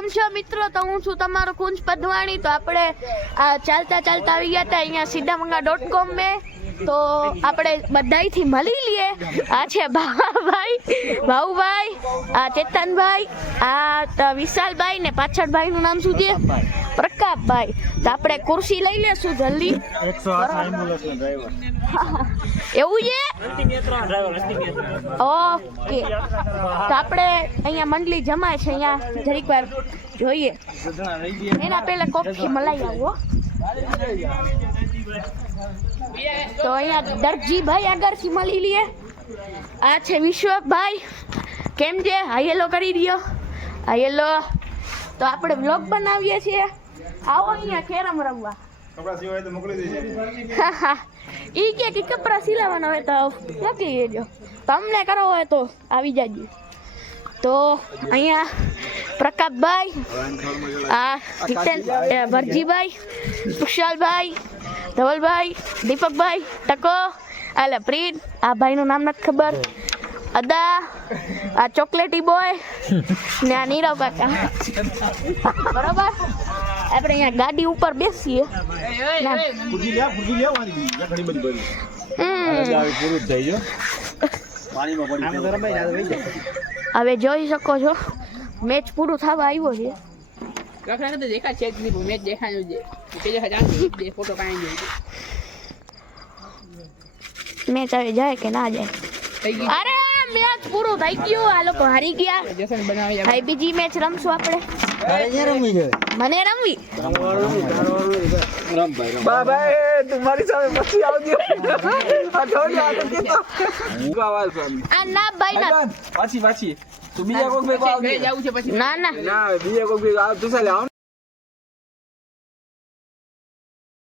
કેમ છો મિત્રો? તો હું છું તમારો કુંજ પદવાણી. તો આપણે ચાલતા ચાલતા આવી ગયા હતા અહીંયા સીધામંગા.com મેં. તો આપણે બધાયથી મળી લઈએ. આ છે ભાઉભાઈ, આ ચેતનભાઈ, આ વિશાલભાઈ ને પાછળ ભાઈનું નામ શું છે? પ્રકાશભાઈ. તો આપણે ખુરશી લઈ લેશું જલ્દી. 108 એમ્બ્યુલન્સનો ડ્રાઈવર. એવું છે? ઓકે. તો આપણે અહીંયા મંડળી જમાય છે, અહીંયા જરીક વાર જોઈએ. એના પહેલા કોફી મલાઈ આવો. તો અહીંયા દરજીભાઈ આગળથી મળી લઈએ. આ છે વિશ્વભાઈ. કેમ છે? હાયેલો કરી દો. હાયેલો. તો આપણે વ્લોગ બનાવીએ છીએ. આવો અહીંયા કેરમ રમવા. કપડા સિવાય તો મોકલી દેજે. ઈ કે કપડા સિલાવાના હોય તો મોકલી દેજો. તમને કરો હોય તો આવી જાજો. તો અહીંયા પ્રકાશભાઈ, આ ભરજીભાઈ, કુશાલભાઈ, ધવલભાઈ, દીપકભાઈ, ટકો, આલે પ્રીત, આ ભાઈનું નામ નથી ખબર, અદા, આ ચોકલેટી બોય ને આ નીરવ કાકા. બરોબર. આપણે અહીંયા ગાડી ઉપર બેસીએ. ફુજી લેવાની ઘણી બધી ભરી. આવી પૂરું થઈ ગયો. પાણીમાં પડી. હવે જોઈ શકો છો મેચ પૂરું થવા આવ્યો છે. મેચ હવે જાય કે ના જાય? અરે મેચ પૂરું થઈ ગયું. આ લોકો હારી ગયા. ભાઈ બીજી મેચ રમશું આપણે. મને રમવી. આ ના ભાઈ ના. પાછી તું બીજા કોક ભેગો આવજે. ના ના બીજા કોક ભેગો આવ તું ચાલે આવ.